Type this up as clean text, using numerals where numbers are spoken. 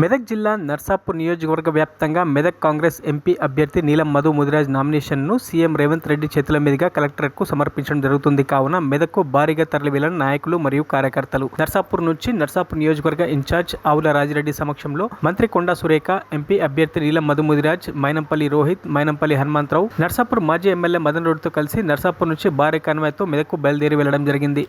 మెదక్ జిల్లా నర్సాపూర్ నియోజకవర్గ వ్యాప్తంగా మెదక్ కాంగ్రెస్ ఎంపీ అభ్యర్థి నీలం మధు ముదిరాజ్ నామినేషన్ను సీఎం రేవంత్ రెడ్డి చేతుల మీదుగా కలెక్టరేట్కు సమర్పించడం జరుగుతుంది. కావున మెదక్కు భారీగా తరలివెళ్లిన నాయకులు మరియు కార్యకర్తలు. నర్సాపూర్ నుంచి నర్సాపూర్ నియోజకవర్గ ఇన్ఛార్జ్ ఆవుల రాజిరెడ్డి సమక్షంలో మంత్రి కొండా సురేఖ, ఎంపీ అభ్యర్థి నీలం మధు ముదిరాజ్, మైనంపల్లి రోహిత్, మైనంపల్లి హనుమంతరావు, నర్సాపూర్ మాజీ ఎమ్మెల్యే మదన్ రెడ్డితో కలిసి నర్సాపూర్ నుంచి భారీ కాన్వాయ్తో మెదక్కు బయలుదేరి వెళ్లడం జరిగింది.